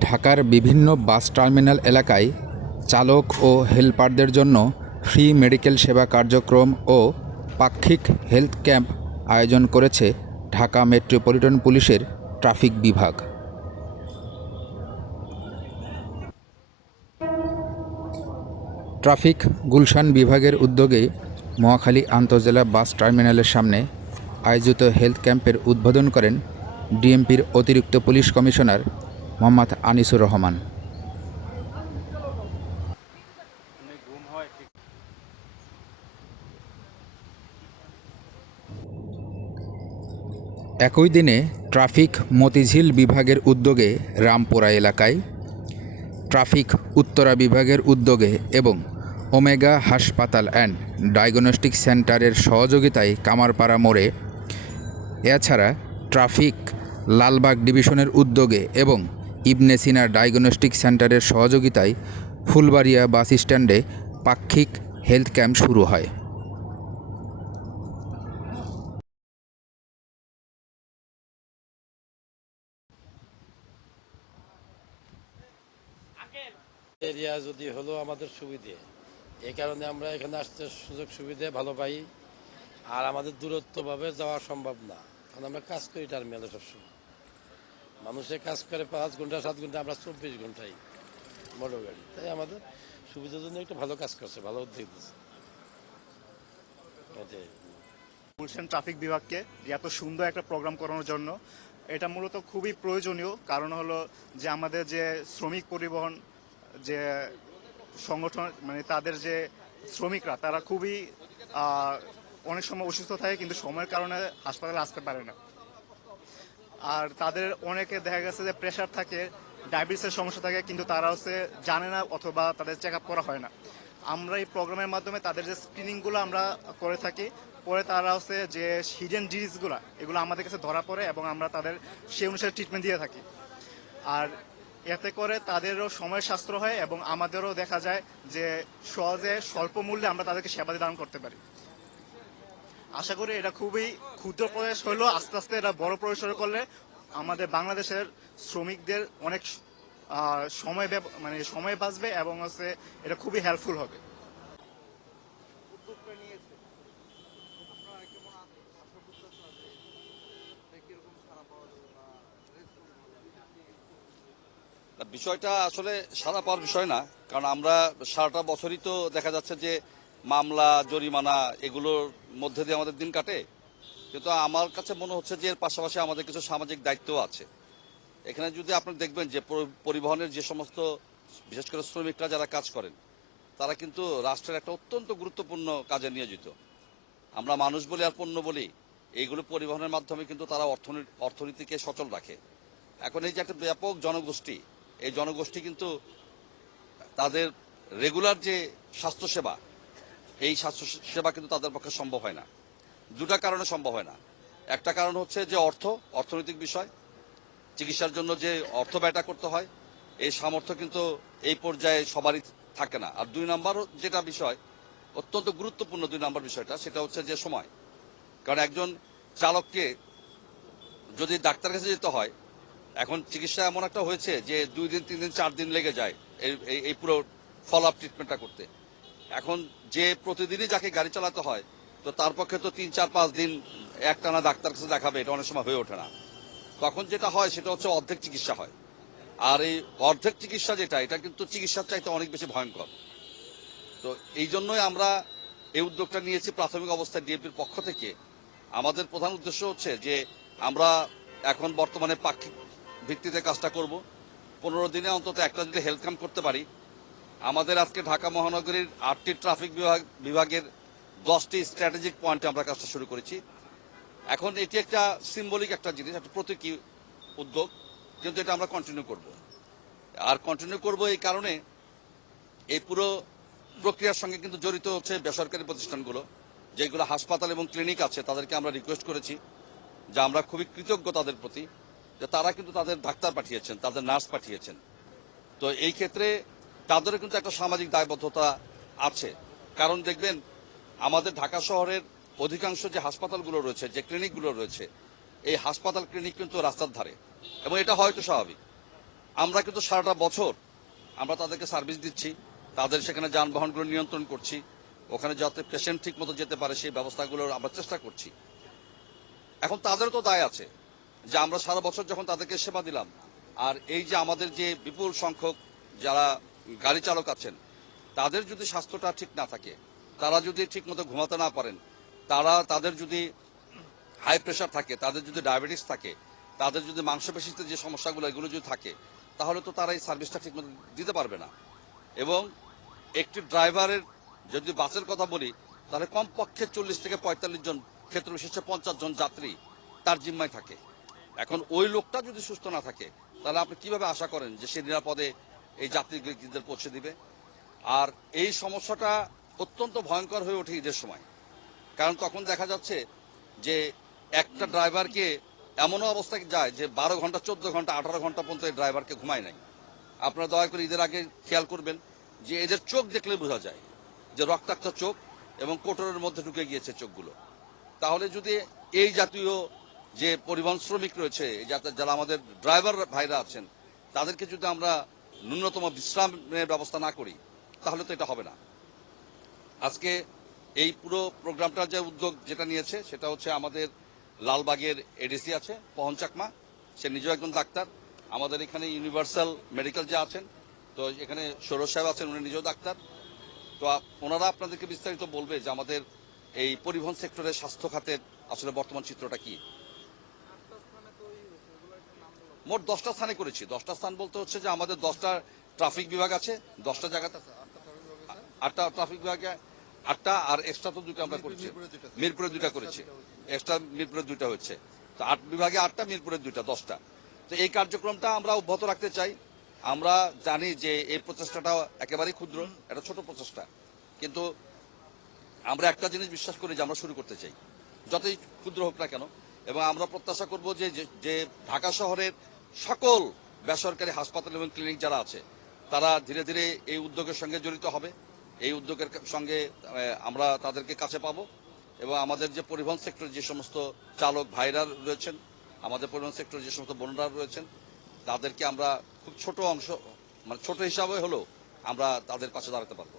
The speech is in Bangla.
ঢাকার বিভিন্ন বাস টার্মিনাল এলাকায় চালক ও হেলপারদের জন্য ফ্রি মেডিকেল সেবা কার্যক্রম ও পাক্ষিক হেলথ ক্যাম্প আয়োজন করেছে ঢাকা মেট্রোপলিটন পুলিশের ট্রাফিক বিভাগ। ট্রাফিক গুলশান বিভাগের উদ্যোগে মহাখালী আন্তঃজেলা বাস টার্মিনালের সামনে আয়োজিত হেলথ ক্যাম্পের উদ্বোধন করেন ডিএমপির অতিরিক্ত পুলিশ কমিশনার মোহাম্মদ আনিসুর রহমান। একই দিনে ট্রাফিক মতিঝিল বিভাগের উদ্যোগে রামপুরা এলাকায়, ট্রাফিক উত্তরা বিভাগের উদ্যোগে এবং ওমেগা হাসপাতাল অ্যান্ড ডায়াগনস্টিক সেন্টারের সহযোগিতায় কামারপাড়া মোড়ে, এছাড়া ট্রাফিক লালবাগ ডিভিশনের উদ্যোগে এবং ইবনে সিনা ডায়াগনস্টিক সেন্টারের সহযোগিতায় ফুলবাড়িয়া বাস স্ট্যান্ডে পাক্ষিক হেলথ ক্যাম্প শুরু হয়। এরিয়া যদি হলো আমাদের সুবিধে, এই কারণে আমরা এখানে আসতে সুযোগ সুবিধা ভালো পাই। আর আমাদের দূরত্বভাবে যাওয়া সম্ভব না, কারণ আমরা কাজ করি টার্মিনালে সবসময়। মানুষের কাজ করে 5 ঘন্টা 7 ঘন্টা, আমরা 24 ঘন্টাই মোটর গাড়ি। তাই আমাদের সুবিধার জন্য একটু ভালো কাজ করছে, ভালো উদ্যোগ দিচ্ছে। গুলশান ট্রাফিক বিভাগকে এত সুন্দর একটা প্রোগ্রাম করানোর জন্য এটা মূলত খুবই প্রয়োজনীয়। কারণ হলো যে আমাদের যে শ্রমিক পরিবহন যে সংগঠন, মানে তাদের যে শ্রমিকরা, তারা খুবই অনেক সময় অসুস্থ থাকে, কিন্তু সময়ের কারণে হাসপাতালে আসতে পারে না। আর তাদের অনেকে দেখা গেছে যে প্রেশার থাকে, ডায়াবেটিসের সমস্যা থাকে, কিন্তু তারা জানে না অথবা তাদের চেক আপ করা হয় না। আমরা এই প্রোগ্রামের মাধ্যমে তাদের যে স্ক্রিনিংগুলো আমরা করে থাকি, পরে তারা যে হিডেন ডিজিজগুলো, এগুলো আমাদের কাছে ধরা পড়ে এবং আমরা তাদের সেই অনুসারে ট্রিটমেন্ট দিয়ে থাকি। আর এতে করে তাদেরও সময় সাশ্রয় হয় এবং আমাদেরও দেখা যায় যে সহজে স্বল্প মূল্যে আমরা তাদেরকে সেবা দান করতে পারি। আশা করি এটা খুবই ক্ষুদ্র প্রয়াস হলেও আস্তে আস্তে এটা বড় পরিসরে করলে আমাদের বাংলাদেশের শ্রমিকদের অনেক সময় বাঁচবে এবং এটা খুবই হেল্পফুল হবে। বিষয়টা আসলে সারা পাওয়ার বিষয় না, কারণ আমরা সারাটা বছরই তো দেখা যাচ্ছে যে মামলা জরিমানা এগুলোর মধ্যে দিয়ে আমাদের দিন কাটে। কিন্তু আমার কাছে মনে হচ্ছে যে এর পাশাপাশি আমাদের কিছু সামাজিক দায়িত্ব আছে। এখানে যদি আপনি দেখবেন যে পরিবহনের যে সমস্ত বিশেষ করে শ্রমিকরা যারা কাজ করেন, তারা কিন্তু রাষ্ট্রের একটা অত্যন্ত গুরুত্বপূর্ণ কাজে নিয়োজিত। আমরা মানুষ বলি আর পণ্য বলি, এইগুলো পরিবহনের মাধ্যমে কিন্তু তারা অর্থনীতিকে সচল রাখে। এখন এই যে একটা ব্যাপক জনগোষ্ঠী, এই জনগোষ্ঠী কিন্তু তাদের রেগুলার যে স্বাস্থ্যসেবা, এই স্বাস্থ্যসেবা কিন্তু তাদের পক্ষে সম্ভব হয় না। দুটা কারণে সম্ভব হয় না। একটা কারণ হচ্ছে যে অর্থনৈতিক বিষয়, চিকিৎসার জন্য যে অর্থ ব্যয়টা করতে হয়, এই সামর্থ্য কিন্তু এই পর্যায়ে সবারই থাকে না। আর 2 নম্বর যেটা বিষয় অত্যন্ত গুরুত্বপূর্ণ, 2 নম্বর বিষয়টা, সেটা হচ্ছে যে সময়। কারণ একজন চালককে যদি ডাক্তার কাছে যেতে হয়, এখন চিকিৎসা এমন একটা হয়েছে যে 2 দিন 3 দিন 4 দিন লেগে যায় এই পুরো ফলো আপ ট্রিটমেন্টটা করতে। এখন যে প্রতিদিনই যাকে গাড়ি চালাতে হয়, তো তার পক্ষে তো 3-4-5 দিন একটানা ডাক্তার কাছে দেখাবে, এটা অনেক সময় হয়ে ওঠে না। তখন যেটা হয় সেটা হচ্ছে অর্ধেক চিকিৎসা হয়। আর এই অর্ধেক চিকিৎসা যেটা, এটা কিন্তু চিকিৎসার চাইতে অনেক বেশি ভয়ঙ্কর। তো এই জন্যই আমরা এই উদ্যোগটা নিয়েছি প্রাথমিক অবস্থায় ডিএমপির পক্ষ থেকে। আমাদের প্রধান উদ্দেশ্য হচ্ছে যে আমরা এখন বর্তমানে পাক্ষিক ভিত্তিতে কাজটা করব। 15 দিনে অন্তত একটা যদি হেলথ ক্যাম্প করতে পারি। আমাদের আজকে ঢাকা মহানগরীর 8টি ট্রাফিক বিভাগের 10টি স্ট্র্যাটেজিক পয়েন্টে আমরা কাজটা শুরু করেছি। এখন এটি একটা সিম্বলিক একটা জিনিস, একটা প্রতীকী উদ্যোগ, কিন্তু এটা আমরা কন্টিনিউ করব। আর কন্টিনিউ করব এই কারণে, এই পুরো প্রক্রিয়ার সঙ্গে কিন্তু জড়িত হচ্ছে বেসরকারি প্রতিষ্ঠানগুলো, যেগুলো হাসপাতাল এবং ক্লিনিক আছে। তাদেরকে আমরা রিকোয়েস্ট করেছি যে আমরা খুবই কৃতজ্ঞ তাদের প্রতি, যে তারা কিন্তু তাদের ডাক্তার পাঠিয়েছেন, তাদের নার্স পাঠিয়েছেন। তো এই ক্ষেত্রে তাদেরও কিন্তু একটা সামাজিক দায়বদ্ধতা আছে। কারণ দেখবেন আমাদের ঢাকা শহরের অধিকাংশ যে হাসপাতালগুলো রয়েছে, যে ক্লিনিকগুলো রয়েছে, এই হাসপাতাল ক্লিনিক কিন্তু রাস্তার ধারে, এবং এটা হয়তো স্বাভাবিক। আমরা কিন্তু সারাটা বছর আমরা তাদেরকে সার্ভিস দিচ্ছি, তাদের সেখানে যানবাহনগুলো নিয়ন্ত্রণ করছি, ওখানে যাতে পেশেন্ট ঠিক মতো যেতে পারে সেই ব্যবস্থাগুলো আমরা চেষ্টা করছি। এখন তাদেরও তো দায় আছে যে আমরা সারা বছর যখন তাদেরকে সেবা দিলাম, আর এই যে আমাদের যে বিপুল সংখ্যক যারা গাড়ি চালক আছেন তাদের যদি স্বাস্থ্যটা ঠিক না থাকে, তারা যদি ঠিক মতো ঘুমাতে না পারেন, তাদের যদি হাই প্রেশার থাকে, তাদের যদি ডায়াবেটিস থাকে, তাদের যদি মাংসপেশিতে যে সমস্যাগুলো এগুলো যদি থাকে, তাহলে তো তারা এই সার্ভিসটা ঠিক মতো দিতে পারবে না। এবং একটি ড্রাইভারের যদি বাসের কথা বলি, তাহলে কমপক্ষে 40 থেকে 45 জন, ক্ষেত্র বিশেষে 50 জন যাত্রী তার জিম্মায় থাকে। এখন ওই লোকটা যদি সুস্থ না থাকে, তাহলে আপনি কিভাবে আশা করেন যে সে নিরাপদে এই যাত্রীদের পৌঁছে দিবে? আর এই সমস্যাটা অত্যন্ত ভয়ঙ্কর হয়ে ওঠে ঈদের সময়, কারণ তখন দেখা যাচ্ছে যে একটা ড্রাইভারকে এমনও অবস্থায় যায় যে 12 ঘন্টা, 14 ঘন্টা, 18 ঘন্টা পর্যন্ত এই ড্রাইভারকে ঘুমায় নাই। আপনারা দয়া করে ঈদের আগে খেয়াল করবেন যে এদের চোখ দেখলে বোঝা যায় যে রক্তাক্ত চোখ এবং কোটরের মধ্যে ঢুকে গিয়েছে চোখগুলো। তাহলে যদি এই জাতীয় যে পরিবহন শ্রমিক রয়েছে, যারা আমাদের ড্রাইভার ভাইরা আছেন, তাদেরকে যদি আমরা ন্যূনতম বিশ্রামের ব্যবস্থা না করি, তাহলে তো এটা হবে না। আজকে এই পুরো প্রোগ্রামটার যে উদ্যোগ যেটা নিয়েছে সেটা হচ্ছে আমাদের লালবাগের এডিসি আছে পহন চাকমা, সে নিজেও একজন ডাক্তার। আমাদের এখানে ইউনিভার্সাল মেডিকেল যে আছেন, তো এখানে সৌরভ সাহেব আছেন, উনি নিজেও ডাক্তার। তো ওনারা আপনাদেরকে বিস্তারিত বলবে যে আমাদের এই পরিবহন সেক্টরের স্বাস্থ্য খাতের আসলে বর্তমান চিত্রটা কি। মোট 10টা স্থানে করেছি। 10টা স্থান বলতে হচ্ছে যে আমাদের 10টা ট্রাফিক বিভাগ আছে, 10টা জায়গাতে 8টা ট্রাফিক বিভাগে 8টা, আর এক্সট্রা তো 2টা আমরা করেছি। মিরপুরে 2টা করেছি, এক্সট্রা মিরপুরে 2টা হচ্ছে। তো 8 বিভাগে 8টা, মিরপুরে 2টা, 10টা। তো এই কার্যক্রমটা আমরা অব্যাহত রাখতে চাই। আমরা জানি যে এই প্রচেষ্টাটা একেবারেই ক্ষুদ্র, এটা ছোট প্রচেষ্টা, কিন্তু আমরা একটা জিনিস বিশ্বাস করি যে আমরা শুরু করতে চাই, যতই ক্ষুদ্র হোক না কেন। এবং আমরা প্রত্যাশা করব যে ঢাকা শহরের সকল বেসরকারি হাসপাতাল এবং ক্লিনিক যারা আছে, তারা ধীরে ধীরে এই উদ্যোগের সঙ্গে জড়িত হবে। এই উদ্যোগের সঙ্গে আমরা তাদেরকে কাছে পাবো। এবং আমাদের যে পরিবহন সেক্টরে যে সমস্ত চালক ভাইরা রয়েছেন, আমাদের পরিবহন সেক্টরে যে সমস্ত বোনরা রয়েছেন, তাদেরকে আমরা খুব ছোট অংশ, মানে ছোট হিসাবে হলেও আমরা তাদের পাশে দাঁড়াতে পারবো।